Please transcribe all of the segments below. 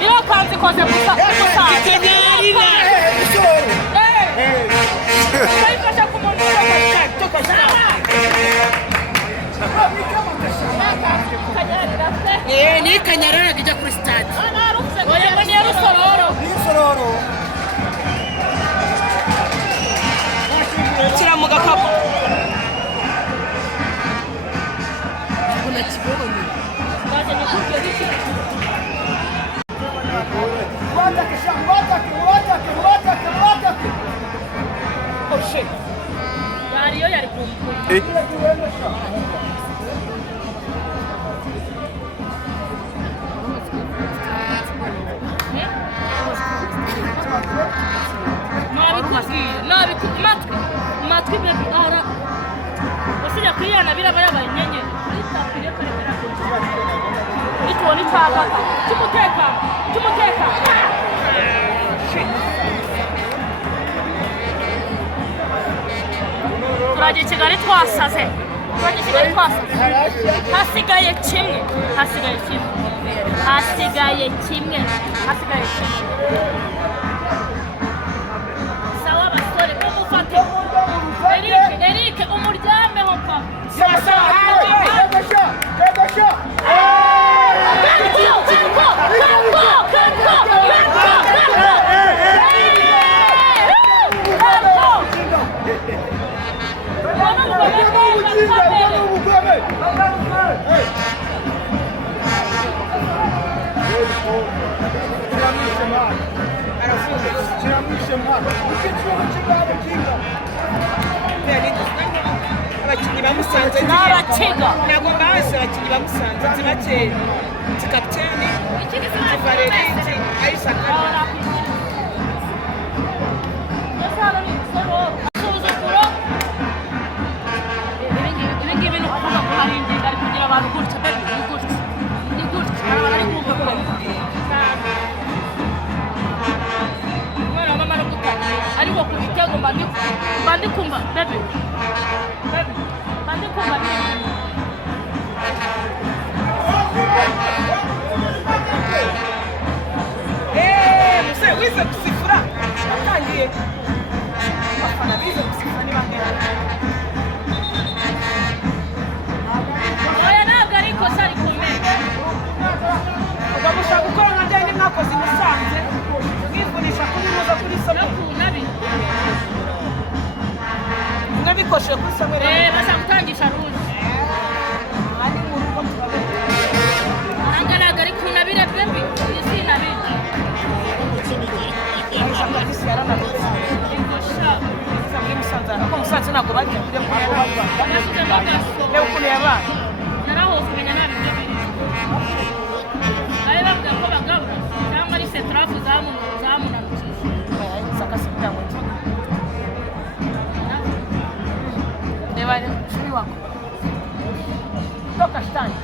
Iyo kanzi koze Musanze. Kayifasha kumuntu ni kanyarara kijya kuri stade. Oya ni Rusororo. Kira mu gakapu. Kuna kibonye. Baje ni kurya biki. Watake. Oh shit. Yariyo yari kumukuru. Matwi baby ara usije kwiyana biraba yabaye nyenye itapire kuremera itoni cyaka kimuteka turaje Kigali twasaze hasigaye kimwe sawa basore kumufate Eric umuryame hopa abakinnyi ba Musanze n'abakiga ntabwo bazi abakinnyi ba Musanze zibakeye kapiteni Valeriki Aisha ibingibi ni ukuvuga ko hari ingingo ari kugira abantu gutya ni gutya ari kumva ko umwana w'amama no gutya ariko ku bitego mbandi kumva baby mbandi kumva Muse wize gusifura atangiye abafana bize gusifura ni bangahe oya ntabwo ari ikosa rikomeye ugamushaka gukora nka byari mwakoze Musanze mwifunisha kubihuza kuri no somo ku nabi mwe bikoshe kuri somo bashaka gutangisha ruje ari mu rugo nanga ntabwo ari ku nabire baby ni sinabire Musanze ntabwo bagiye kujya muri Reba reba ukuntu yabaye narahozwe nabi baby ari bavuga ko bagabura cyangwa ari setrafu zamunanukije sakasipita ngo reba shuri wako toka shtani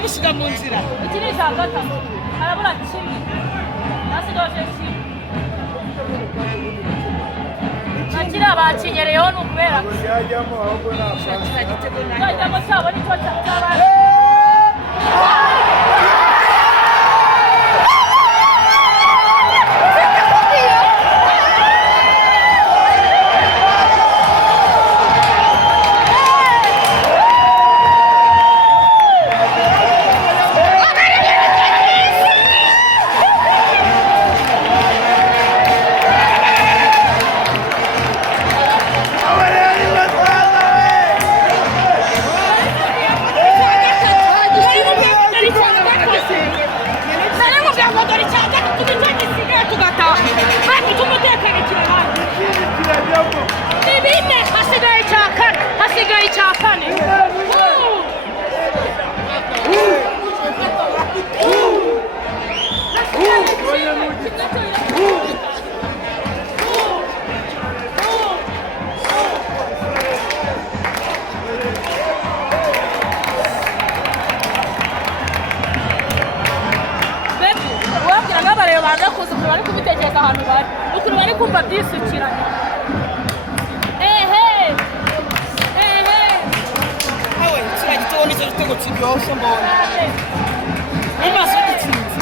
Mushiga mu nzira iki ni cya gatatu harabura kimwe nasigaje kimwe nakira bakinyereyeho ni ukubera cyajyamo cyabo nicyo cyabaye ndisukiranya ehe awe kiriya gitego nicyo gitego kiryoshye mbona mu maso gitsinze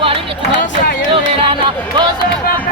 Guarda che tu vai a